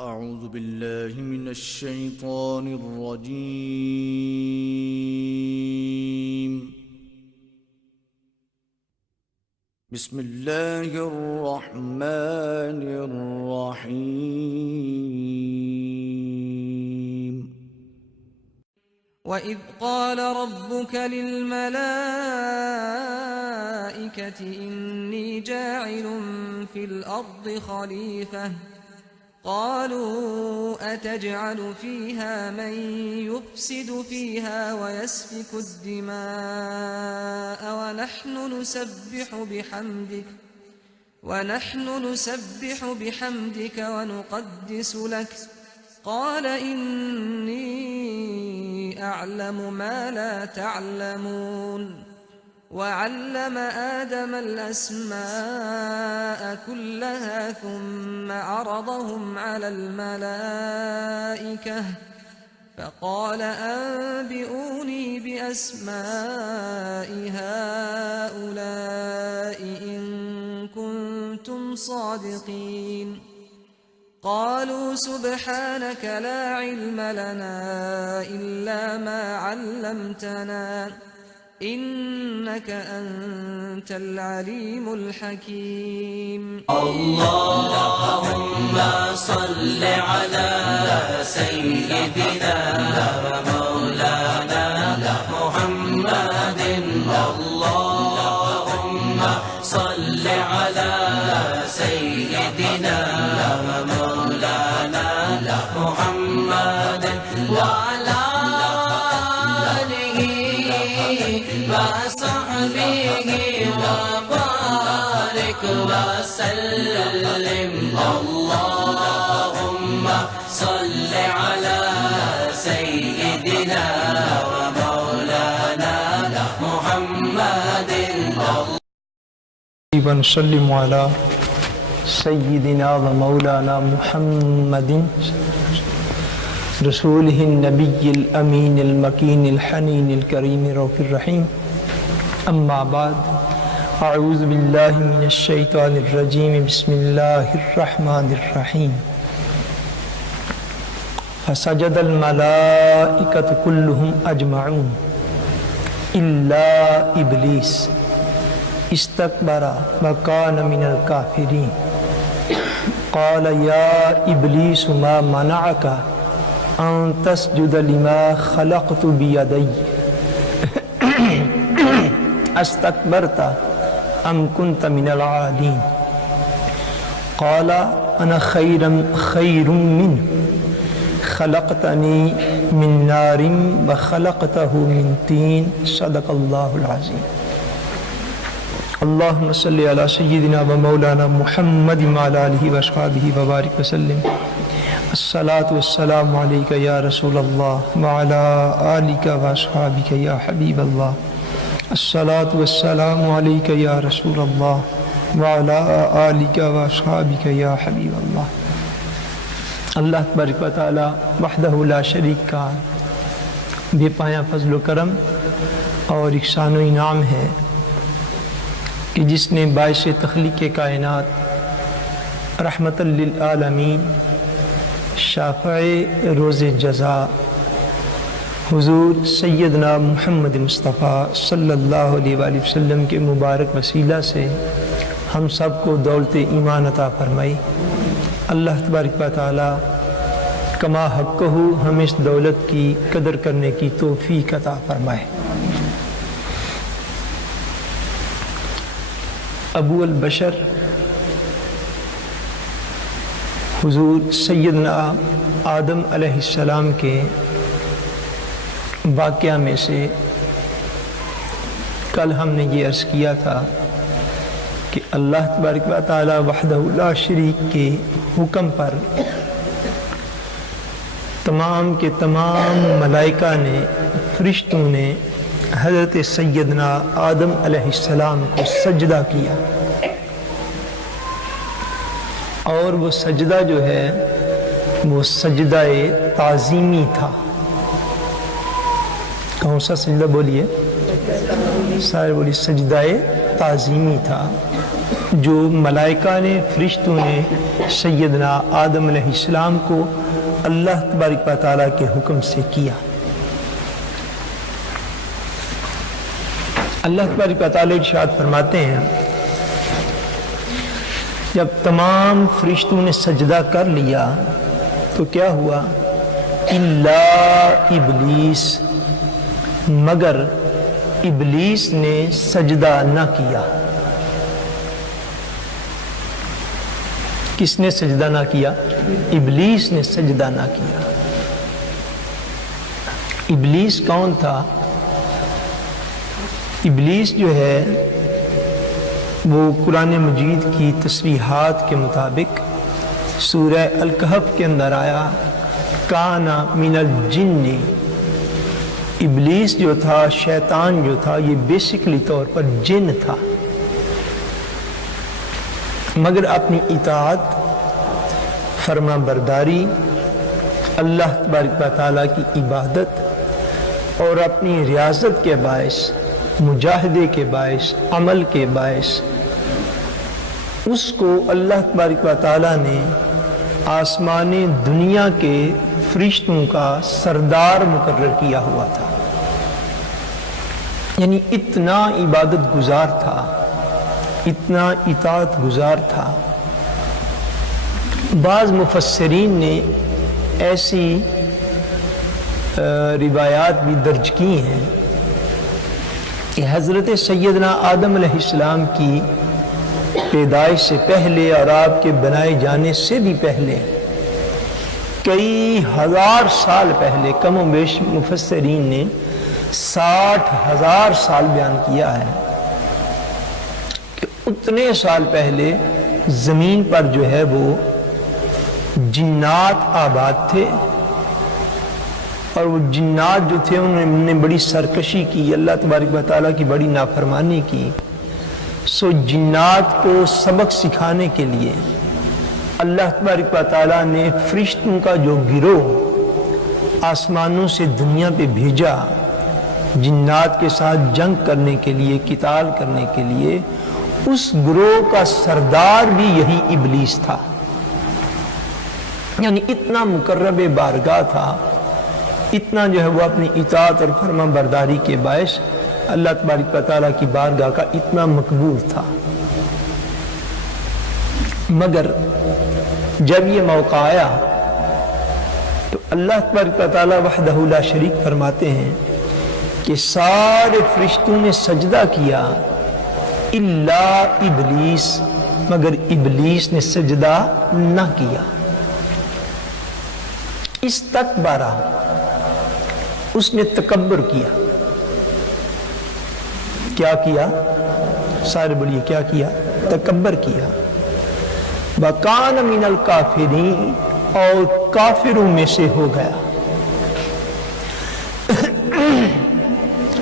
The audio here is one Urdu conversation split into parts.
أعوذ بالله من الشيطان الرجيم. بسم الله الرحمن الرحيم. وَإِذْ قَالَ رَبُّكَ لِلْمَلَائِكَةِ إِنِّي جَاعِلٌ فِي الْأَرْضِ خَلِيفَةً قَالُوا أَتَجْعَلُ فِيهَا مَن يُفْسِدُ فِيهَا وَيَسْفِكُ الدِّمَاءَ وَنَحْنُ نُسَبِّحُ بِحَمْدِكَ وَنُقَدِّسُ لَكَ قَالَ إِنِّي أَعْلَمُ مَا لَا تَعْلَمُونَ وَعَلَّمَ آدَمَ الْأَسْمَاءَ كُلَّهَا ثُمَّ عَرَضَهُمْ عَلَى الْمَلَائِكَةِ فَقَالَ أَنبِئُونِي بِأَسْمَاءِ هَؤُلَاءِ إِن كُنتُمْ صَادِقِينَ قالوا سبحانك لا علم لنا إلا ما علمتنا إنك أنت العليم الحكيم. اللهم صل على سيدنا ومولانا محمد. اللهم صل على سيدنا ومولانا محمد وعلى آله وصحبه وبارك وسلم. اللهم صل على سيدنا ومولانا محمد. ونسلم على سيدنا ومولانا محمد رسوله النبي الأمين المكين الحنين الكريم الرؤوف الرحيم. أما بعد، أعوذ بالله من الشيطان الرجيم. بسم الله الرحمن الرحيم. فسجد الملائكة كلهم أجمعون إلا إبليس استكبر وكان من الكافرين. قال يا إبليس ما منعك أن تسجد لما خلقت بيدي استكبرت أم كنت من العالين؟ قال أنا خير منه خلقتني من نار وخلقته من طين. صدق الله العظيم. اللهم صل على سيدنا ومولانا محمد وعلى آله وصحبه وبارك وسلم. الصلاة والسلام عليك يا رسول الله وعلى آلك وصحبك يا حبيب الله. الصلاة والسلام عليك يا رسول الله وعلى آلك وصحبك يا حبيب الله. اللہ تبارک و تعالی وحدہ لا شریک کا بے پایا فضل و کرم اور احسان و انعام ہے کہ جس نے باعث تخلیق کائنات رحمت للعالمین شافع روز جزا حضور سیدنا محمد مصطفیٰ صلی اللہ علیہ وآلہ وسلم کے مبارک وسیلہ سے ہم سب کو دولت ایمان عطا فرمائی. اللہ تبارک و تعالی کما حقہ ہم اس دولت کی قدر کرنے کی توفیق عطا فرمائے. ابو البشر حضور سیدنا آدم علیہ السلام کے واقعہ میں سے کل ہم نے یہ عرض کیا تھا کہ اللہ تبارک و تعالی وحدہ لا شریک کے حکم پر تمام کے تمام ملائکہ نے فرشتوں نے حضرت سیدنا آدم علیہ السلام کو سجدہ کیا، اور وہ سجدہ جو ہے وہ سجدہ تعظیمی تھا. کون سا سجدہ بولیے؟ سارے بولیے. سجدہ تعظیمی تھا. جو ملائکہ نے، فرشتوں نے سیدنا آدم علیہ السلام کو اللہ تبارک و تعالیٰ کے حکم سے کیا۔ اللہ تبارک و تعالیٰ ارشاد فرماتے ہیں جب تمام فرشتوں نے سجدہ کر لیا تو کیا ہوا؟ الا ابلیس، مگر ابلیس نے سجدہ نہ کیا۔ کس نے سجدہ نہ کیا؟ ابلیس نے سجدہ نہ کیا۔ ابلیس کون تھا؟ ابلیس جو ہے وہ قرآن مجید کی تصریحات کے مطابق سورہ الکہف کے اندر آیا کانا من الجن۔ ابلیس جو تھا، شیطان جو تھا، یہ بیسکلی طور پر جن تھا، مگر اپنی اطاعت، فرما برداری، اللہ تبارک و تعالیٰ کی عبادت اور اپنی ریاضت کے باعث، مجاہدے کے باعث، عمل کے باعث اس کو اللہ تبارک و تعالیٰ نے آسمان دنیا کے فرشتوں کا سردار مقرر کیا ہوا تھا۔ یعنی اتنا عبادت گزار تھا، اتنا اطاعت گزار تھا۔ بعض مفسرین نے ایسی روایات بھی درج کی ہیں کہ حضرت سیدنا آدم علیہ السلام کی پیدائش سے پہلے اور آپ کے بنائے جانے سے بھی پہلے، کئی ہزار سال پہلے، کم و بیش مفسرین نے 60,000 سال بیان کیا ہے کہ اتنے سال پہلے زمین پر جو ہے وہ جنات آباد تھے، اور وہ جنات جو تھے انہوں نے بڑی سرکشی کی، اللہ تبارک و تعالیٰ کی بڑی نافرمانی کی۔ سو جنات کو سبق سکھانے کے لیے اللہ تبارک و تعالیٰ نے فرشتوں کا جو گروہ آسمانوں سے دنیا پہ بھیجا جنات کے ساتھ جنگ کرنے کے لیے، قتال کرنے کے لیے، اس گروہ کا سردار بھی یہی ابلیس تھا۔ یعنی اتنا مقرب بارگاہ تھا، اتنا جو ہے وہ اپنی اطاعت اور فرما برداری کے باعث اللہ تبارک و تعالیٰ کی بارگاہ کا اتنا مقبول تھا۔ مگر جب یہ موقع آیا تو اللہ تبارک و تعالیٰ وحدہ لا شریک فرماتے ہیں کہ سارے فرشتوں نے سجدہ کیا الا ابلیس، مگر ابلیس نے سجدہ نہ کیا۔ استکبرا، اس نے تکبر کیا۔ کیا کیا؟ سارے بولیے کیا کیا؟ تکبر کیا۔ وَكَانَ مِنَ الْكَافِرِينَ، اور کافروں میں سے ہو گیا۔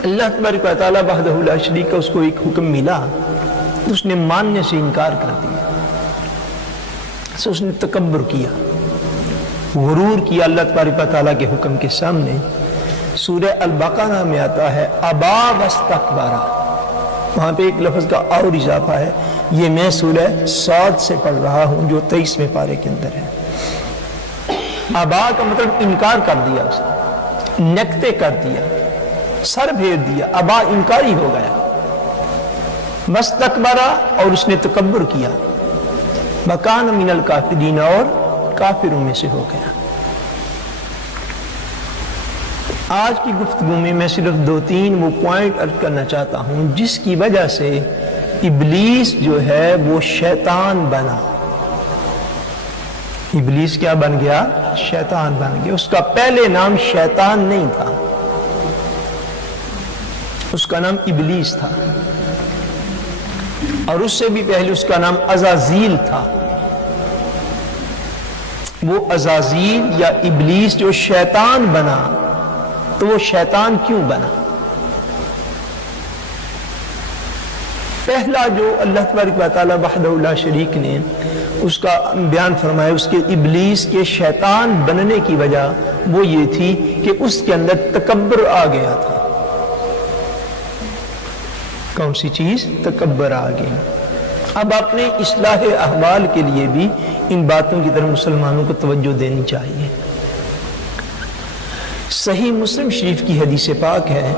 اللہ تبارک و تعالیٰ وحدہ لا شریک کا اس کو ایک حکم ملا، اس نے ماننے سے انکار کر دیا، سو اس نے تکبر کیا، غرور کیا اللہ تبارک و تعالیٰ کے حکم کے سامنے۔ سورہ البقرہ میں آتا ہے ابا واستکبرا، وہاں پہ ایک لفظ کا اور اضافہ ہے، یہ میں سورہ صاد سے پڑھ رہا ہوں جو 23ویں پارے کے اندر ہے۔ ابا کا مطلب انکار کر دیا، اس نے نکتے کر دیا، سر پھیر دیا، ابا انکاری ہو گیا۔ واستکبرا، اور اس نے تکبر کیا۔ وَكَانَ مِنَ الْكَافِرِينَ، اور کافروں میں سے ہو گیا۔ آج کی گفتگو میں میں صرف 2-3 وہ پوائنٹ عرض کرنا چاہتا ہوں جس کی وجہ سے ابلیس جو ہے وہ شیطان بنا۔ ابلیس کیا بن گیا؟ شیطان بن گیا۔ اس کا پہلے نام شیطان نہیں تھا، اس کا نام ابلیس تھا، اور اس سے بھی پہلے اس کا نام عزازیل تھا۔ وہ عزازیل یا ابلیس جو شیطان بنا، تو وہ شیطان کیوں بنا؟ پہلا جو اللہ تبارک و تعالیٰ وحدہ لا شریک نے اس کا بیان فرمایا، اس کے ابلیس کے شیطان بننے کی وجہ وہ یہ تھی کہ اس کے اندر تکبر آ گیا تھا۔ کون سی چیز؟ تکبر آ گیا، اب اپنے اصلاح احوال کے لیے بھی ان باتوں کی طرف مسلمانوں کو توجہ دینی چاہیے۔ صحیح مسلم شریف کی حدیث پاک ہے،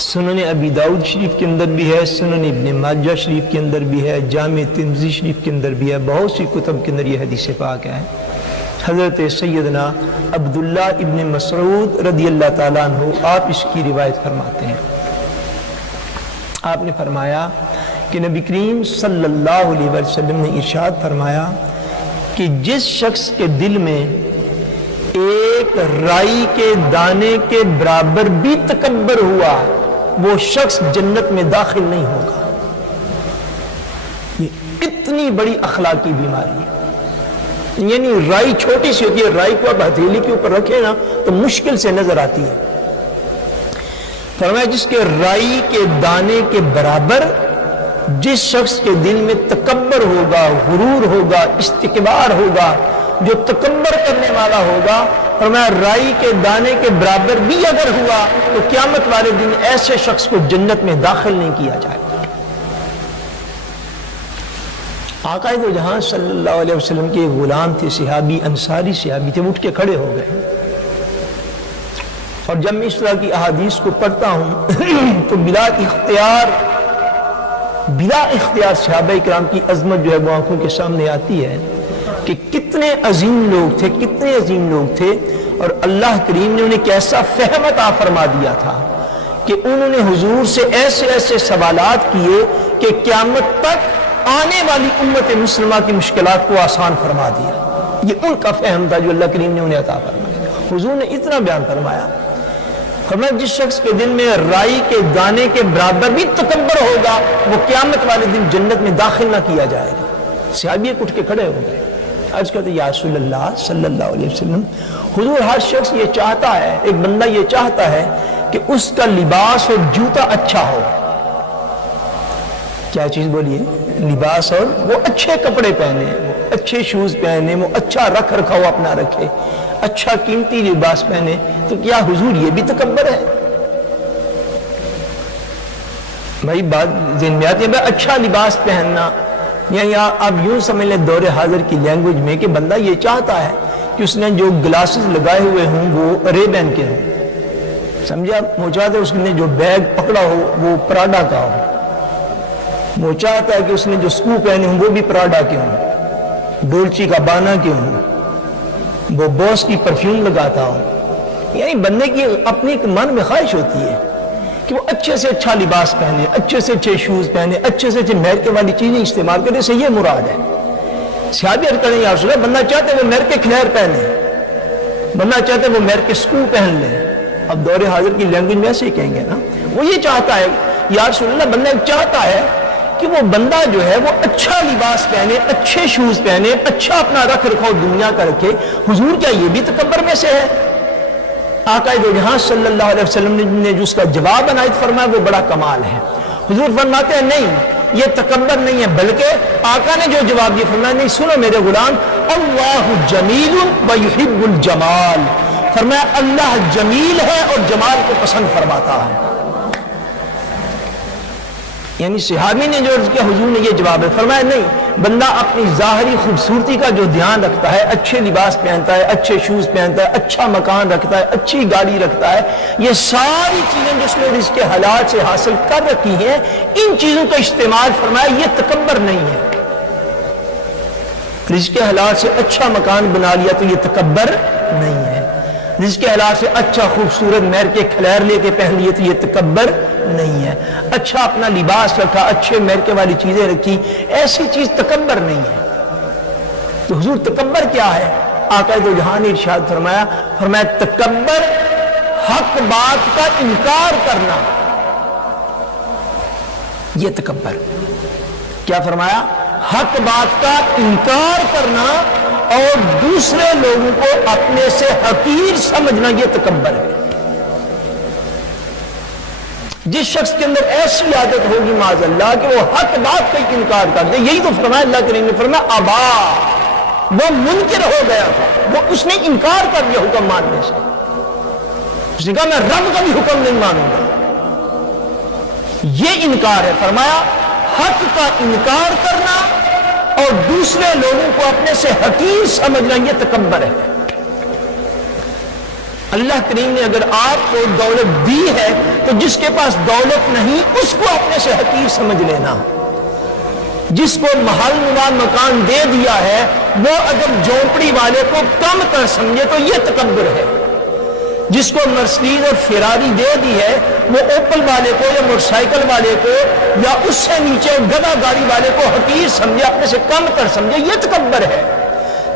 سنن ابی داؤد شریف کے اندر بھی ہے، سنن ابن ماجہ شریف کے اندر بھی ہے، جامع ترمذی شریف کے اندر بھی ہے، بہت سی کتب کے اندر یہ حدیث پاک ہے۔ حضرت سیدنا عبداللہ ابن مسعود رضی اللہ تعالیٰ عنہ آپ اس کی روایت فرماتے ہیں۔ آپ نے فرمایا کہ نبی کریم صلی اللہ علیہ وسلم نے ارشاد فرمایا کہ جس شخص کے دل میں ایک رائی کے دانے کے برابر بھی تکبر ہوا وہ شخص جنت میں داخل نہیں ہوگا۔ یہ اتنی بڑی اخلاقی بیماری ہے، یعنی رائی چھوٹی سی ہوتی ہے، رائی کو آپ ہتھیلی کے اوپر رکھیں نا تو مشکل سے نظر آتی ہے۔ فرمایا جس کے رائی کے دانے کے برابر جس شخص کے دل میں تکبر ہوگا، غرور ہوگا، استکبار ہوگا، جو تکبر کرنے والا ہوگا، فرمایا رائی کے دانے کے برابر بھی اگر ہوا تو قیامت والے دن ایسے شخص کو جنت میں داخل نہیں کیا جائے گا۔ آقا دو جہاں صلی اللہ علیہ وسلم کے غلام تھے، صحابی، انصاری صحابی تھے، اٹھ کے کھڑے ہو گئے، اور جب میں اس طرح کی احادیث کو پڑھتا ہوں تو بلا اختیار صحابہ کرام کی عظمت جو ہے وہ آنکھوں کے سامنے آتی ہے کہ کتنے عظیم لوگ تھے، اور اللہ کریم نے انہیں کیسا فہم عطا فرما دیا تھا کہ انہوں نے حضور سے ایسے سوالات کیے کہ قیامت تک آنے والی امت مسلمہ کی مشکلات کو آسان فرما دیا۔ یہ ان کا فہم تھا جو اللہ کریم نے انہیں عطا فرمایا۔ حضور نے اتنا بیان فرمایا، فرمایا جس شخص کے دل میں رائی کے دانے کے برابر بھی تکبر ہوگا وہ قیامت والے دن جنت میں داخل نہ کیا جائے گا۔ صحابی اٹھ کے کھڑے ہو گئے، عرض کرتے یا رسول اللہ صلی اللہ علیہ وسلم، حضور ہر شخص یہ چاہتا ہے، ایک بندہ یہ چاہتا ہے کہ اس کا لباس اور جوتا اچھا ہو۔ کیا چیز بولیے؟ لباس، اور وہ اچھے کپڑے پہنے، وہ اچھے شوز پہنے، وہ اچھا رکھ رکھاؤ اپنا رکھے، اچھا قیمتی لباس پہنے۔ تو کیا حضور یہ بھی تکبر ہے؟ بھائی بات ذہن میں آتی ہے، اچھا لباس پہننا، یا آپ یوں سمجھ لیں دور حاضر کی لینگویج میں کہ بندہ یہ چاہتا ہے کہ اس نے جو گلاسز لگائے ہوئے ہوں وہ ریبین کے ہوں، سمجھا؟ وہ چاہتا ہے اس نے جو بیگ پکڑا ہو وہ پراڈا کا ہو، وہ چاہتا ہے کہ اس نے جو سکو پہنے ہوں وہ بھی پراڈا کے ہوں، ڈولچی کا بانا کے ہوں، وہ بوس کی پرفیوم لگاتا ہو۔ یعنی بندے کی اپنی ایک من میں خواہش ہوتی ہے کہ وہ اچھے سے اچھا لباس پہنے، اچھے سے اچھے شوز پہنے، اچھے سے اچھے مہرکے والی چیزیں استعمال کرنے سے یہ مراد ہے۔ صحابی عرض کریں یا رسول اللہ، بندہ چاہتے ہیں وہ مہرکے خلیر پہنے، بندہ چاہتے ہیں وہ مہرکے سکو پہن لے۔ اب دور حاضر کی لینگویج میں ایسے ہی کہیں گے نا، وہ یہ چاہتا ہے یا رسول اللہ، بندہ چاہتا ہے کہ وہ بندہ جو ہے وہ اچھا لباس پہنے، اچھے شوز پہنے، اچھا اپنا رکھ رکھاؤ دنیا کا رکھے۔ حضور کیا یہ بھی تکبر میں سے ہے؟ آقا دو جہاں صلی اللہ علیہ وسلم نے جو اس کا جواب عنایت فرمایا وہ بڑا کمال ہے۔ حضور فرماتے ہیں نہیں، یہ تکبر نہیں ہے، بلکہ آقا نے جو جواب یہ فرمایا، نہیں سنو میرے غلام، اللہ جمیل و یحب الجمال، فرمایا اللہ جمیل ہے اور جمال کو پسند فرماتا ہے۔ یعنی صحابی نے جو عرض کیا، حضور نے یہ جواب ہے، فرمایا نہیں، بندہ اپنی ظاہری خوبصورتی کا جو دھیان رکھتا ہے، اچھے لباس پہنتا ہے، اچھے شوز پہنتا ہے، اچھا مکان رکھتا ہے، اچھی گاڑی رکھتا ہے، یہ ساری چیزیں جو اس نے رزق حلال سے حاصل کر رکھی ہیں، ان چیزوں کا استعمال فرمایا یہ تکبر نہیں ہے۔ رزق حلال سے اچھا مکان بنا لیا تو یہ تکبر نہیں ہے، رزق حلال سے اچھا خوبصورت مہر کے کھلیر لے کے پہن لیے تو یہ تکبر نہیں ہے، اچھا اپنا لباس رکھا، اچھے مہرکے والی چیزیں رکھی، ایسی چیز تکبر نہیں ہے۔ تو حضور تکبر کیا ہے؟ آقا دو جہاں نے ارشاد فرمایا، تکبر حق بات کا انکار کرنا، یہ تکبر۔ کیا فرمایا؟ حق بات کا انکار کرنا اور دوسرے لوگوں کو اپنے سے حقیر سمجھنا، یہ تکبر ہے۔ جس شخص کے اندر ایسی عادت ہوگی معاذ اللہ کہ وہ حق بات کا انکار کر دے، یہی تو فرمایا اللہ کریم نے، فرمایا ابا، وہ منکر ہو گیا تھا، وہ اس نے انکار کر دیا حکم ماننے سے، اس نے کہا میں رب کا بھی حکم نہیں مانوں گا، یہ انکار ہے۔ فرمایا حق کا انکار کرنا اور دوسرے لوگوں کو اپنے سے حقیر سمجھنا، یہ تکبر ہے۔ اللہ کریم نے اگر آپ کو دولت دی ہے تو جس کے پاس دولت نہیں اس کو اپنے سے حقیر سمجھ لینا۔ جس کو محل نما مکان دے دیا ہے وہ اگر جھونپڑی والے کو کم کر سمجھے تو یہ تکبر ہے۔ جس کو مرسیڈیز اور فراری دے دی ہے وہ اوپل والے کو یا موٹر سائیکل والے کو یا اس سے نیچے گدا گاڑی والے کو حقیر سمجھے، اپنے سے کم کر سمجھے، یہ تکبر ہے۔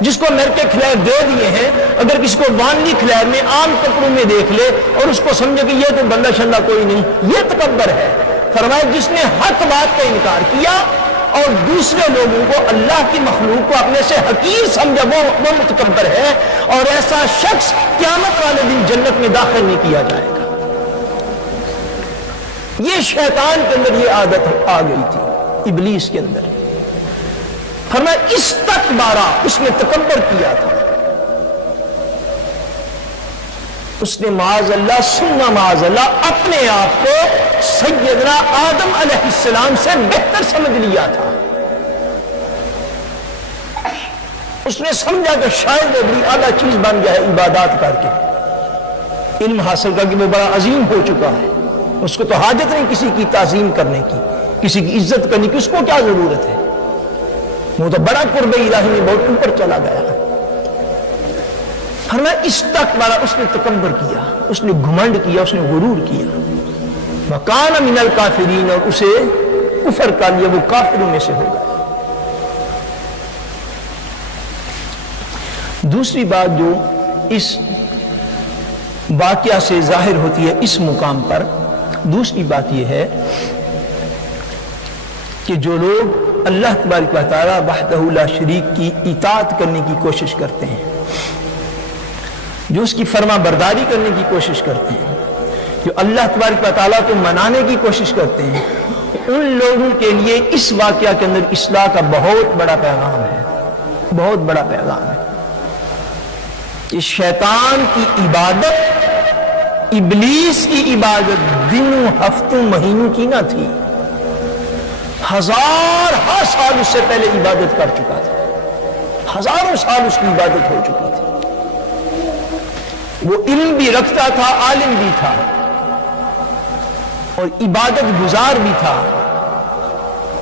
جس کو مرکے کھلیر دے دیے ہیں اگر کسی کو وانلی کھلیر میں عام کپڑوں میں دیکھ لے اور اس کو سمجھے کہ یہ تو بندہ شندہ کوئی نہیں، یہ تکبر ہے۔ فرمایا جس نے حق بات کا انکار کیا اور دوسرے لوگوں کو، اللہ کی مخلوق کو اپنے سے حقیر سمجھا، وہ متکبر ہے، اور ایسا شخص قیامت والے دن جنت میں داخل نہیں کیا جائے گا۔ یہ شیطان کے اندر یہ عادت آ گئی تھی، ابلیس کے اندر۔ فرمایا استکبارا، اس نے تکبر کیا تھا، اس نے معاذ اللہ ثم معاذ اللہ اپنے آپ کو سیدنا آدم علیہ السلام سے بہتر سمجھ لیا تھا۔ اس نے سمجھا کہ شاید وہ بڑی اعلیٰ چیز بن جائے عبادات کر کے، علم حاصل کر کے وہ بڑا عظیم ہو چکا ہے، اس کو تو حاجت نہیں کسی کی تعظیم کرنے کی، کسی کی عزت کرنے کی، اس کو کیا ضرورت ہے، وہ تو بڑا قرب الہی میں بہت اوپر چلا گیا۔ فرمایا استکبارا، اس نے تکبر کیا، اس نے گھمنڈ کیا، اس نے غرور کیا، وکان من الکافرین، اور اسے کفر کر لیا، وہ کافروں میں سے ہو گیا۔ دوسری بات جو اس واقعہ سے ظاہر ہوتی ہے اس مقام پر، دوسری بات یہ ہے کہ جو لوگ اللہ تبارک و تعالی وحدہ لا شریک کی اطاعت کرنے کی کوشش کرتے ہیں، جو اس کی فرما برداری کرنے کی کوشش کرتے ہیں، جو اللہ تبارک و تعالیٰ کو منانے کی کوشش کرتے ہیں، ان لوگوں کے لیے اس واقعہ کے اندر اصلاح کا بہت بڑا پیغام ہے، بہت بڑا پیغام ہے۔ کہ شیطان کی عبادت، ابلیس کی عبادت دنوں ہفتوں مہینوں کی نہ تھی، ہزاروں سال اس سے پہلے عبادت کر چکا تھا، ہزاروں سال اس کی عبادت ہو چکی تھی۔ وہ علم بھی رکھتا تھا، عالم بھی تھا، اور عبادت گزار بھی تھا،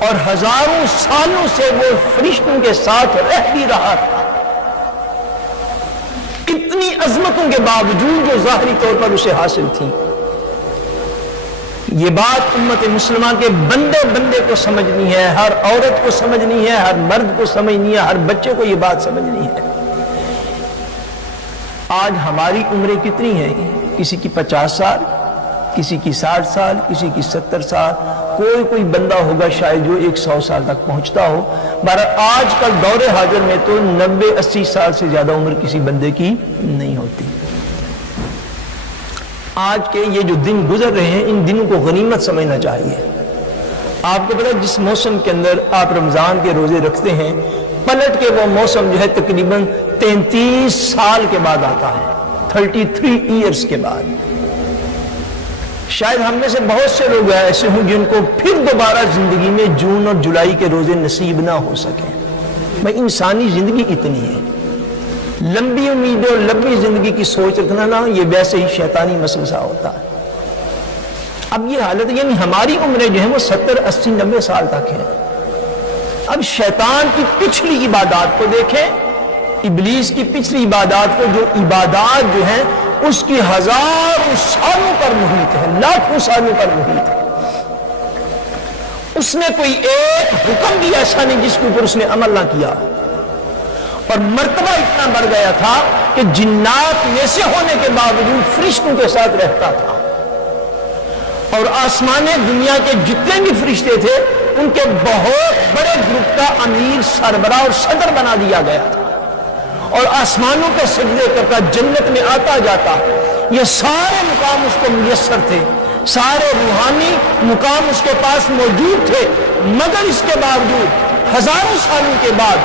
اور ہزاروں سالوں سے وہ فرشتوں کے ساتھ رہ بھی رہا تھا۔ اتنی عظمتوں کے باوجود جو ظاہری طور پر اسے حاصل تھی، یہ بات امت مسلمہ کے بندے بندے کو سمجھنی ہے، ہر عورت کو سمجھنی ہے، ہر مرد کو سمجھنی ہے، ہر بچے کو یہ بات سمجھنی ہے۔ آج ہماری عمریں کتنی ہیں؟ کسی کی 50 سال، کسی کی 60 سال، کسی کی 70 سال، کوئی بندہ ہوگا شاید جو 100 سال تک پہنچتا ہو۔ بہرحال آج کل دور حاضر میں تو 90-80 سال سے زیادہ عمر کسی بندے کی نہیں ہوتی۔ آج کے یہ جو دن گزر رہے ہیں، ان دنوں کو غنیمت سمجھنا چاہیے۔ آپ کو پتہ جس موسم کے اندر آپ رمضان کے روزے رکھتے ہیں، پلٹ کے وہ موسم جو ہے تقریباً 33 سال کے بعد آتا ہے، 33 ایئرز کے بعد۔ شاید ہم میں سے بہت سے لوگ ایسے ہوں جن کو پھر دوبارہ زندگی میں جون اور جولائی کے روزے نصیب نہ ہو سکیں۔ بھائی انسانی زندگی اتنی ہے، لمبی امیدیں اور لمبی زندگی کی سوچ رکھنا نا، یہ ویسے ہی شیطانی مسوسہ ہوتا ہے۔ اب یہ حالت یعنی ہماری عمریں جو ہیں وہ 70 80 90 سال تک ہیں۔ اب شیطان کی پچھلی عبادات کو دیکھیں، ابلیس کی پچھلی عبادات کو، جو عبادات جو ہیں اس کی ہزاروں سالوں پر محیط ہے، لاکھوں سالوں پر محیط ہے۔ اس نے کوئی ایک حکم بھی ایسا نہیں جس کے اوپر اس نے عمل نہ کیا، اور مرتبہ اتنا بڑھ گیا تھا کہ جنات میں سے ہونے کے باوجود فرشتوں کے ساتھ رہتا تھا، اور آسمان دنیا کے جتنے بھی فرشتے تھے ان کے بہت بڑے گروپ کا امیر، سربراہ اور صدر بنا دیا گیا تھا، اور آسمانوں پہ سجدے کرتا، جنت میں آتا جاتا۔ یہ سارے مقام اس کو میسر تھے، سارے روحانی مقام اس کے پاس موجود تھے، مگر اس کے باوجود ہزاروں سالوں کے بعد،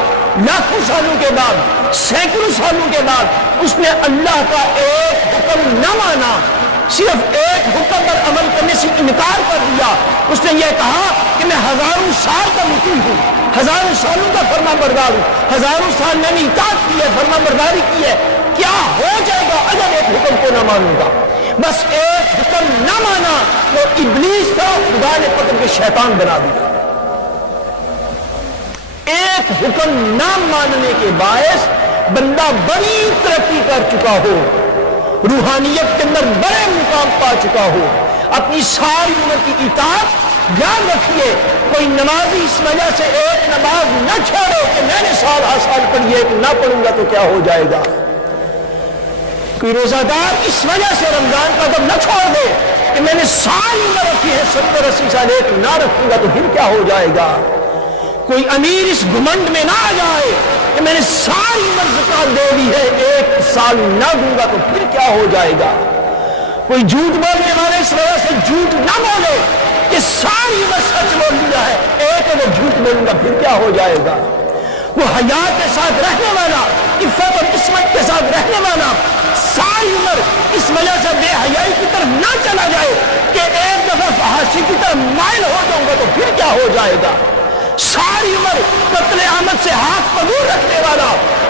لاکھوں سالوں کے بعد، سینکڑوں سالوں کے بعد اس نے اللہ کا ایک حکم نہ مانا، صرف ایک حکم پر عمل کرنے سے انکار کر دیا. اس نے یہ کہا کہ میں ہزاروں سال کا مطیع ہوں, ہزاروں سالوں کا فرما بردار ہوں, ہزاروں سال میں نے اطاعت کی ہے, فرما برداری کی ہے, کیا ہو جائے گا اگر ایک حکم کو نہ مانوں گا. بس ایک حکم نہ مانا تو ابلیس تھا, خدا نے پکڑ کے شیطان بنا دیا. ایک حکم نہ ماننے کے باعث بندہ بڑی ترقی کر چکا ہو, روحانیت کے اندر بڑے مقام پا چکا ہو, اپنی ساری عمر کی اطاعت. یاد رکھیے کوئی نمازی اس وجہ سے ایک نماز نہ چھوڑے کہ میں نے سال ہر سال پڑھی ہے, نہ پڑھوں گا تو کیا ہو جائے گا. کوئی روزہ دار اس وجہ سے رمضان کا دم نہ چھوڑ دے کہ میں نے ساری عمر رکھی ہے 70-80 سال, ایک نہ رکھوں گا تو پھر کیا ہو جائے گا. کوئی امیر اس گھمنڈ میں نہ آ جائے کہ میں نے ساری عمر زکات دے دی ہے, ایک سال نہ دوں گا تو پھر کیا ہو جائے گا. کوئی جھوٹ بولنے والے اس وجہ سے جھوٹ نہ بولے کہ ساری عمر سچ بول دیا ہے, ایک اگر جھوٹ بولوں گا پھر کیا ہو جائے گا. وہ حیا کے ساتھ رہنے والا, عفت اور عصمت کے ساتھ رہنے والا, ساری عمر اس وجہ سے بے حیائی کی طرف نہ چلا جائے کہ ایک دفعہ فحاشی کی طرف مائل ہو جاؤں گا تو پھر کیا ہو جائے گا. ساری عمر قتل آمد سے ہاتھ پر دور رکھنے والا,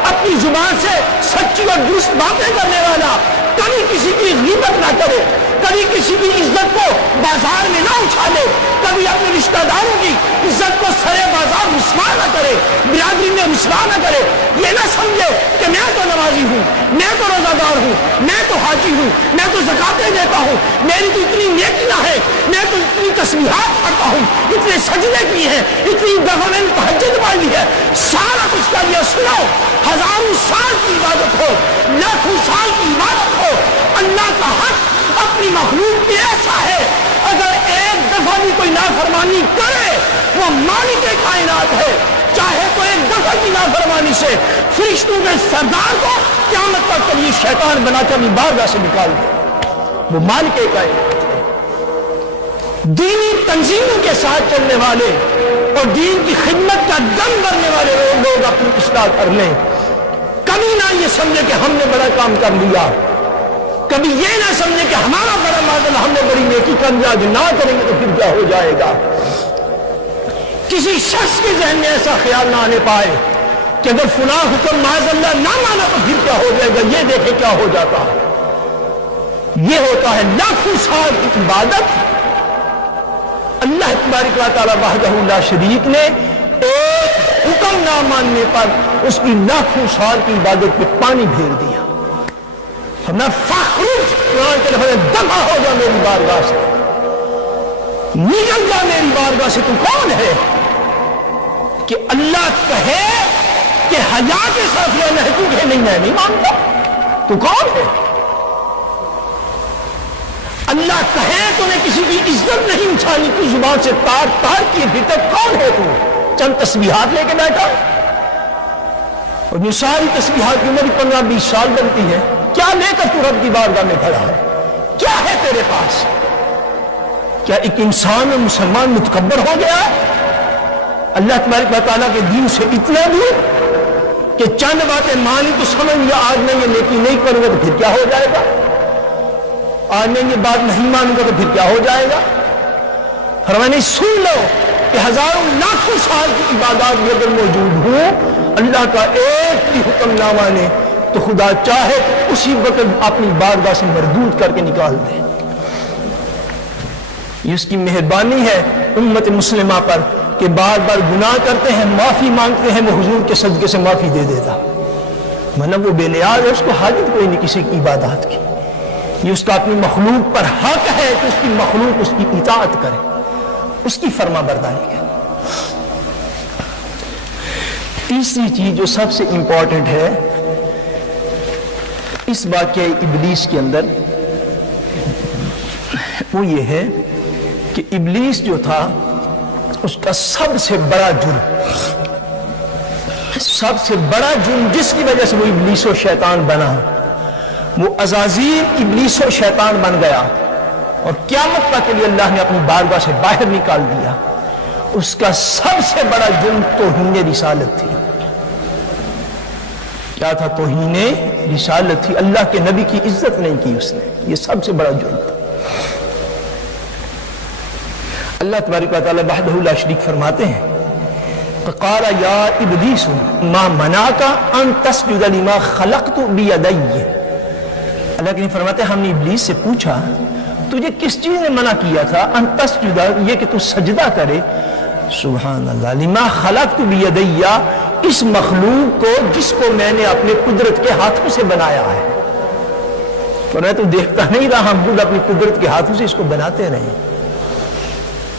اپنی زبان سے سچی اور درست باتیں کرنے والا, کبھی کسی کی غیبت نہ کرے, کبھی کسی کی عزت کو بازار میں نہ اچھالے, کبھی اپنے رشتہ داروں کی عزت کو سرے بازار رسوا نہ کرے, برادری میں رسوا نہ کرے. یہ نہ سمجھے کہ میں تو نمازی ہوں, میں تو روزہ دار ہوں, میں تو حاجی ہوں, میں تو زکاتیں دیتا ہوں, میری تو اتنی نیکیاں ہیں, میں تو اتنی تسبیحات پڑھتا ہوں, اتنے سجدے کیے ہیں, اتنی دفعہ میں نے تہجد پڑھی ہے, سارا کچھ کر لیا. سنو, ہزاروں سال کی عبادت ہو, لاکھوں سال کی عبادت ہو, اللہ کا حق اپنی مخلوق میں ایسا ہے, اگر ایک دفعہ بھی کوئی نافرمانی کرے وہ مالک کائنات ہے, چاہے تو ایک دفعہ کی نافرمانی سے فرشتوں کے سردار کو قیامت تک کے لیے شیطان بنا کر اپنی بارگاہ سے نکال دے. وہ مالک کائنات ہے. دینی تنظیموں کے ساتھ چلنے والے اور دین کی خدمت کا دم بھرنے والے لوگ اپنی اصلاح کر لیں. کبھی نہ یہ سمجھے کہ ہم نے بڑا کام کر لیا, کبھی یہ نہ سمجھے کہ ہمارا بڑا معاملہ, ہم نے بڑی نیکی کر لیا, جو نہ کریں گے تو پھر کیا ہو جائے گا. کسی شخص کے ذہن میں ایسا خیال نہ آنے پائے کہ اگر فلاں حکم معاذ اللہ نہ مانا تو پھر کیا ہو جائے گا. یہ دیکھیں کیا ہو جاتا ہے. یہ ہوتا ہے لاکھوں سال کی عبادت. اللہ تبارک و تعالی وحدہ لا شریک نے ایک حکم نہ ماننے پر اس کی لاکھوں سال کی عبادت پہ پانی پھیر دیا. ہمنا فخرج, قرآن کے لفظ دفع ہو جا میری بارگاہ سے, نکل جا میری بارگاہ سے. تو کون ہے کہ اللہ کہے کہ حیا کے ساتھ رہنا ہے, تو کہ نہیں میں نہیں مانتا. تو کون ہے اللہ کہے تو نے کسی کی عزت نہیں اچھالی, تو زبان سے تار تار کی بھیتر کون ہے تو چند تسبیحات لے کے بیٹھا, اور یہ ساری تسبیحات کی عمر 15-20 سال بنتی ہے. کیا لے کر تو رب کی بارگاہ میں کھڑا ہے؟ کیا ہے تیرے پاس؟ کیا ایک انسان اور مسلمان متکبر ہو گیا اللہ تبارک و تعالیٰ کے دین سے اتنا دور کہ چند باتیں مانی تو سمجھ لیا آج میں یہ نیکی نہیں کروں گا تو پھر کیا ہو جائے گا, آج میں یہ بات نہیں مانوں گا تو پھر کیا ہو جائے گا. فرمایا سن لو کہ ہزاروں لاکھوں سال کی عبادات میں اگر موجود ہوں, اللہ کا ایک بھی حکم نہ مانے تو خدا چاہے اسی وقت اپنی بارگاہ سے مردود کر کے نکال دے. یہ اس کی مہربانی ہے امت مسلمہ پر کہ بار بار گناہ کرتے ہیں, معافی مانگتے ہیں, وہ حضور کے صدقے سے معافی دے دیتا. ورنہ وہ بے نیاز ہے, اس کو حاجت کوئی نہیں کسی کی عبادات کی. یہ اس کا اپنی مخلوق پر حق ہے کہ اس کی مخلوق اس کی اطاعت کرے, اس کی فرما برداری کرے. تیسری چیز جو سب سے امپورٹنٹ ہے اس واقعہ ابلیس کے اندر, وہ یہ ہے کہ ابلیس جو تھا اس کا سب سے بڑا جرم جس کی وجہ سے وہ ابلیس و شیطان بنا, وہ عزازیل ابلیس و شیطان بن گیا اور قیامت تک کے لیے اللہ نے اپنی بارگاہ سے باہر نکال دیا. اس کا سب سے بڑا جرم توہین رسالت تھی. کیا تھا؟ توہین رسالت تھی، اللہ کے نبی کی عزت نہیں کی اس نے، یہ سب سے بڑا جرم تھا۔ اللہ تبارک و تعالی وحدہ لا شریک فرماتے ہیں قال یا ابلیس ما منعک ان تسجد لما خلقت بیدی۔ اللہ کے فرماتے ہیں ہم نے ابلیس سے پوچھا تجھے کس چیز نے منع کیا تھا؟ ان تسجد، یہ کہ تو سجدہ کرے، سبحان اللہ، لما خلقت بیدی، اس مخلوق کو جس کو میں نے اپنے قدرت کے ہاتھوں سے بنایا ہے۔ فرمایا تو دیکھتا نہیں رہا ہم خود اپنی قدرت کے ہاتھوں سے اس کو بناتے رہے۔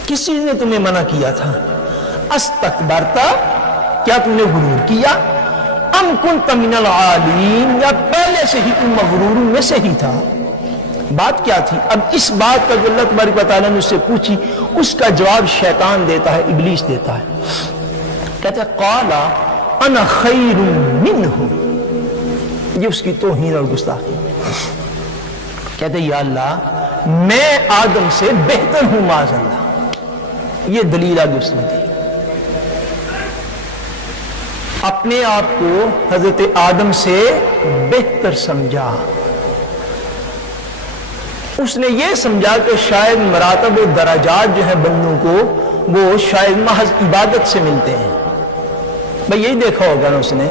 کس چیز نے تمہیں منع کیا تھا؟ استکبرتا، کیا تم نے غرور کیا؟ ام کنت من العالین، یا پہلے سے ہی تم مغروروں میں سے ہی تھا؟ بات کیا تھی؟ اب اس بات کا جو اللہ تبارک و تعالیٰ نے اس سے پوچھی اس کا جواب شیطان دیتا ہے، ابلیس دیتا ہے، کہتا ہے قال انا خیر منہ، یہ اس کی توہین اور گستاخی۔ کہتے ہیں یا اللہ میں آدم سے بہتر ہوں معاذ اللہ، یہ دلیل آگے اس نے دی۔ اپنے آپ کو حضرت آدم سے بہتر سمجھا، اس نے یہ سمجھا کہ شاید مراتب و درجات جو ہیں بندوں کو وہ شاید محض عبادت سے ملتے ہیں۔ بھئی یہی دیکھا ہوگا نا اس نے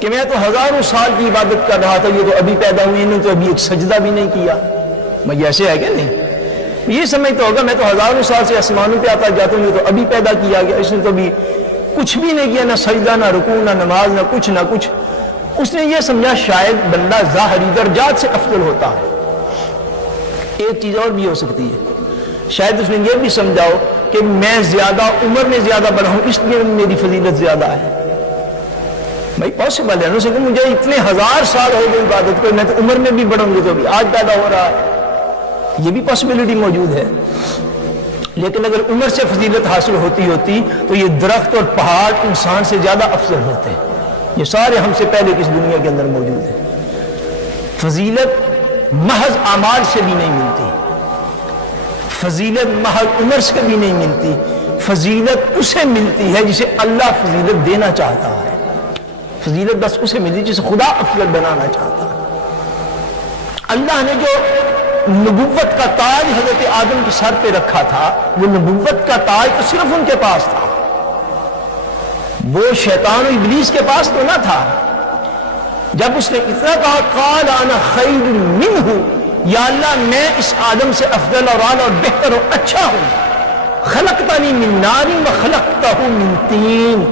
کہ میں تو ہزاروں سال کی عبادت کر رہا تھا، یہ تو ابھی پیدا ہوئے انہوں نے تو ابھی ایک سجدہ بھی نہیں کیا۔ بھئی ایسے ہے کہ نہیں؟ یہ سمجھتا ہوگا میں تو ہزاروں سال سے آسمانوں پہ آتا جاتا ہوں، یہ تو ابھی پیدا کیا گیا، اس نے تو ابھی کچھ بھی نہیں کیا، نہ سجدہ، نہ رکوع، نہ نماز، نہ کچھ۔ اس نے یہ سمجھا شاید بندہ ظاہری درجات سے افضل ہوتا ہے۔ ایک چیز اور بھی ہو سکتی ہے، شاید اس نے یہ بھی سمجھا ہو کہ میں زیادہ عمر میں زیادہ بڑا ہوں اس لیے میری فضیلت زیادہ ہے۔ بھائی پاسبل ہے نا کہ مجھے اتنے ہزار سال ہو گئے عبادت کو، میں تو عمر میں بھی بڑھوں گی تو ابھی آج پیدا ہو رہا ہے، یہ بھی پاسبلٹی موجود ہے۔ لیکن اگر عمر سے فضیلت حاصل ہوتی تو یہ درخت اور پہاڑ انسان سے زیادہ افضل ہوتے ہیں، یہ سارے ہم سے پہلے کس دنیا کے اندر موجود ہیں۔ فضیلت محض اعمال سے بھی نہیں ملتی، فضیلت محض عمر سے بھی نہیں ملتی، فضیلت اسے ملتی ہے جسے اللہ فضیلت دینا چاہتا ہے، فضیلت بس اسے ملتی جسے خدا افضل بنانا چاہتا ہے۔ اللہ نے جو نبوت کا تاج حضرت آدم کے سر پہ رکھا تھا، وہ نبوت کا تاج تو صرف ان کے پاس تھا، وہ شیطان و ابلیس کے پاس تو نہ تھا۔ جب اس نے اتنا کہا قال انا خیر منہ، یا اللہ میں اس آدم سے افضل اور اعلی اور بہتر اور اچھا ہوں، خلقتنی من نار وخلقتہ من طین،